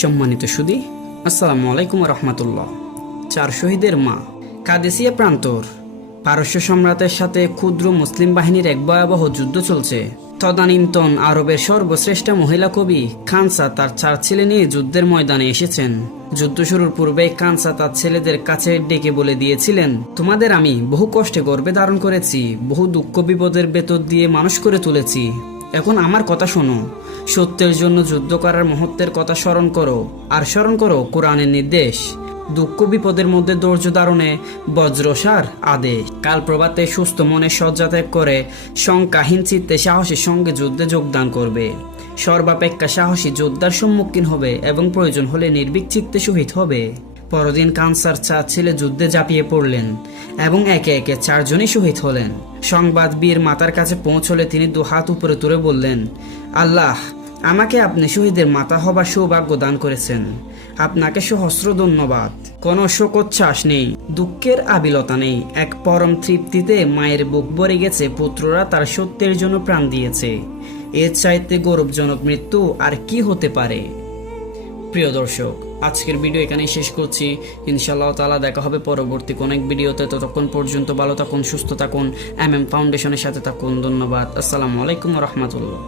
সম্মানিত সুধী, আসসালামু আলাইকুম রহমতুল্লাহ। চার শহীদের মা। কাদেসিয়া প্রান্তর। পারস্য সম্রাটের সাথে ক্ষুদ্র মুসলিম বাহিনীর এক ভয়াবহ যুদ্ধ চলছে। তদানীন্তন আরবের সর্বশ্রেষ্ঠ মহিলা কবি খানসা তার 4 ছেলে নিয়ে যুদ্ধের ময়দানে এসেছেন। যুদ্ধ শুরুর পূর্বে খানসা তার ছেলেদের কাছে ডেকে বলে দিয়েছিলেন, তোমাদের আমি বহু কষ্টে গর্ভে ধারণ করেছি, বহু দুঃখ বিপদের ভেতর দিয়ে মানুষ করে তুলেছি। এখন আমার কথা শোনো, সত্যের জন্য যুদ্ধ করার মহত্বের কথা স্মরণ করো, আর স্মরণ করো কোরআনের নির্দেশ। দুঃখ বিপদের মধ্যে ধৈর্য ধারণে বজ্রসার আদেশ। কাল প্রভাতে সুস্থ মনে শয্যা ত্যাগ করে শঙ্কাহীন চিত্তে সাহসের সঙ্গে যুদ্ধে যোগদান করবে। সর্বাপেক্ষা সাহসী যোদ্ধার সম্মুখীন হবে এবং প্রয়োজন হলে নির্ভীক চিত্তে শহীদ হবে। পরদিন খানসার 4 ছেলে যুদ্ধে ঝাঁপিয়ে পড়লেন এবং একে একে 4 জনই শহীদ হলেন। সংবাদ বীর মাতার কাছে পৌঁছলে তিনি 2 হাত উপরে তুলে বললেন, আল্লাহ, আমাকে আপনি শহীদের মাতা হবার সৌভাগ্য দান করেছেন। আপনাকে সহস্র ধন্যবাদ। কোনো শোকোচ্ছ্বাস নেই, দুঃখের আবিলতা নেই। এক পরম তৃপ্তিতে মায়ের বুক ভরে গেছে, পুত্ররা তার সত্যের জন্য প্রাণ দিয়েছে। এর চাইতে গৌরবজনক মৃত্যু আর কি হতে পারে? প্রিয় দর্শক, আজকের ভিডিও এখানেই শেষ করছি। ইনশাআল্লাহ তাআলা দেখা হবে পরবর্তী কোন এক ভিডিওতে। ততক্ষণ পর্যন্ত ভালো থাকুন, সুস্থ থাকুন, ফাউন্ডেশনের সাথে থাকুন। ধন্যবাদ। আসসালামু আলাইকুম ওয়া রাহমাতুল্লাহ।